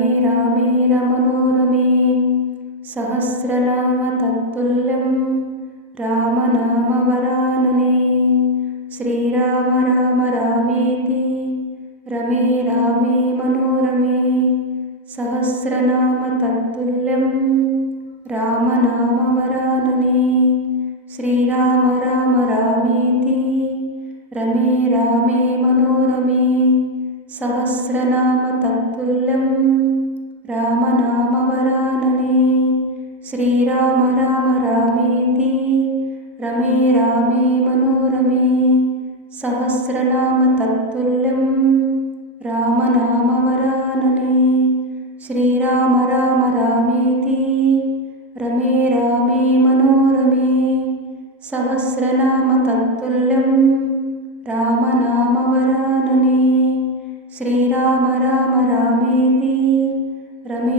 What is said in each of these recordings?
रमे रामे रमनोरमे सहस्रनाम तत्तुल्यं रामनामवरानने श्रीराम राम रामेति रमे रामे मनोरमे सहस्रनाम तत्तुल्यं रामनामवरानने श्रीराम राम रामेति रमे रामे मनोरमे सहस्रनाम तत्तुल्यं रामनामवरानने। श्रीराम राम रामेति। रमे रामे मनोरमे। सहस्रनाम तत्तुल्यं। रामनामवरानने। श्रीराम राम रामेति। रमे रामे मनोरमे। सहस्रनाम तत्तुल्यं। रामनामवरानने। श्रीराम राम रामेति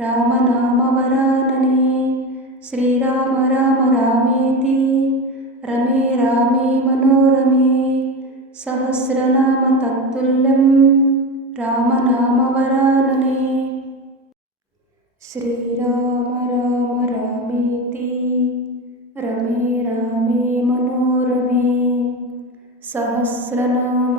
रामनामवरानने श्रीराम राम रामेति रमे रामे मनोरमे सहस्रनाम तत्तुल्यं रामनामवरानने। श्रीराम राम रामेति रमे रामे मनोरमे सहस्रनाम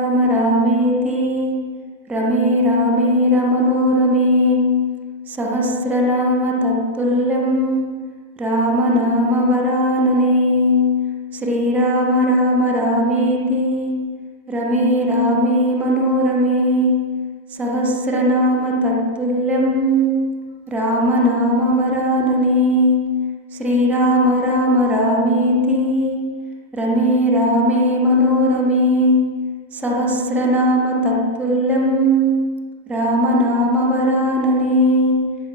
सहस्रनाम तत्तुल्यं रामनामवरानने श्रीराम राम रामेति रमे रामे मनोरमे सहस्रनाम तत्तुल्यं रामनामवरानने श्रीराम राम रामेति रमे रामे मनोरमे सहस्रनाम तत्तुल्यं रामनामवरानने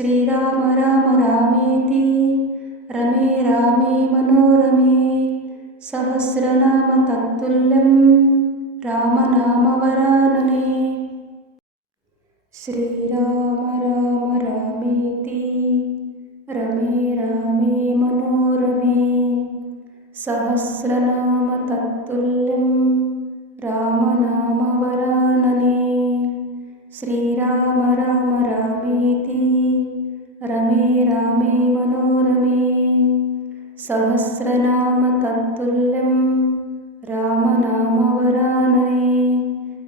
श्रीराम राम रामेति। रमे रामे मनोरमे। सहस्रनाम तत्तुल्यं रामनामवरानने श्रीराम राम रामेति। रमे रामे मनोरमे। सहस्रनाम तत्तुल्यं सहस्रनाम तत्तुल्यं रामनामवरानने।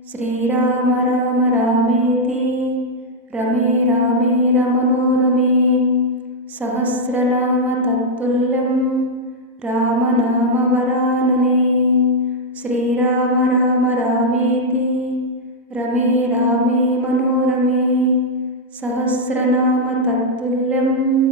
श्रीराम राम रामेति। रमे रामे रमनोरमे। सहस्रनाम तत्तुल्यं रामनामवरानने। श्रीराम राम रामेति। रमे रामे मनोरमे। सहस्रनाम तत्तुल्यं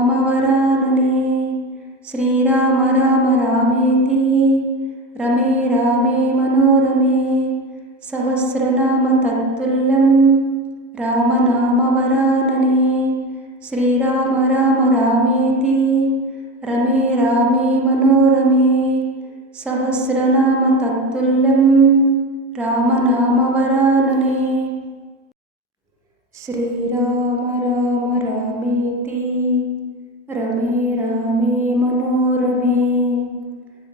श्रीराम राम रामेति। रमे रामे मनोरमे। सहस्रनाम तत्तुल्यं। रामनामवरानने। श्रीराम राम रामेति। रमे रामे मनोरमे। सहस्रनाम तत्तुल्यं। रामनामवरानने। श्रीराम राम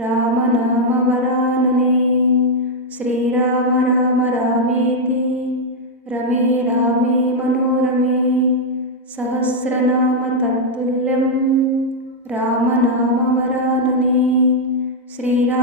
रामनामवरानने। श्रीराम राम रामेति। रमे रामे मनोरमे। सहस्रनाम तत्तुल्यं। रामनामवरानने। श्रीराम